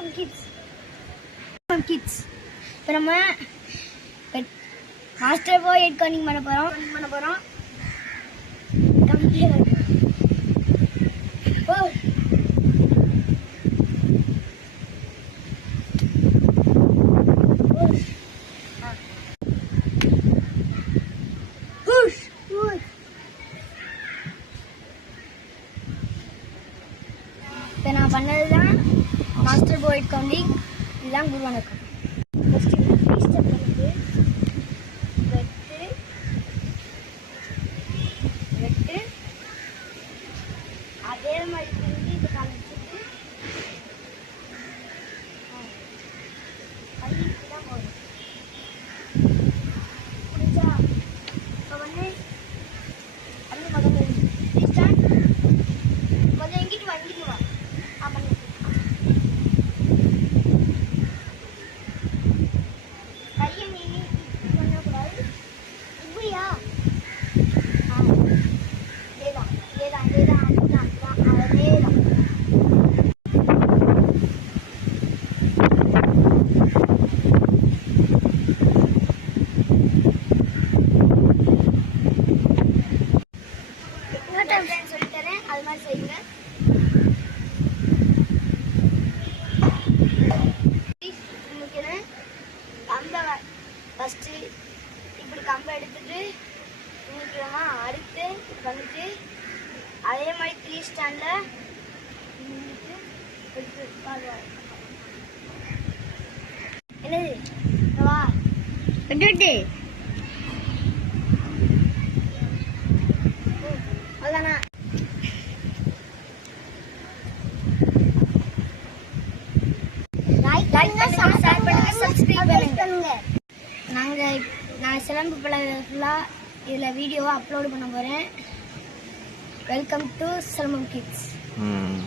Silambam kids silambam kids இப்போ நம்ம master போய் ஹெட் கவுண்டிங் பண்ண போகிறோம் பண்ண போகிறோம் ஓ இப்போ நான் பண்ணது தான் மாஸ்டர் போர்ட் கவுண்டிங் இதுதான் குரு வணக்கம். ஃபஸ்ட்டு த்ரீ ஸ்டெப் வந்து வெட்டு வெட்டு அதே மாதிரி கம்பை எடுத்துட்டு முக்கியமா அடுத்து வந்துட்டு அதே மாதிரி த்ரீ ஸ்டாண்டில் எடுத்து. என்னது? வா. அவ்வளோதானா லைக் பண்ணுங்க சப்ஸ்கிரைப் பண்ணுங்க நாங்க நான் சிலம்பு பழக ஃபுல்லாக இதில் வீடியோவாக அப்லோடு பண்ண போகிறேன் வெல்கம் டு சிலம்பம் கிட்ஸ் ம்.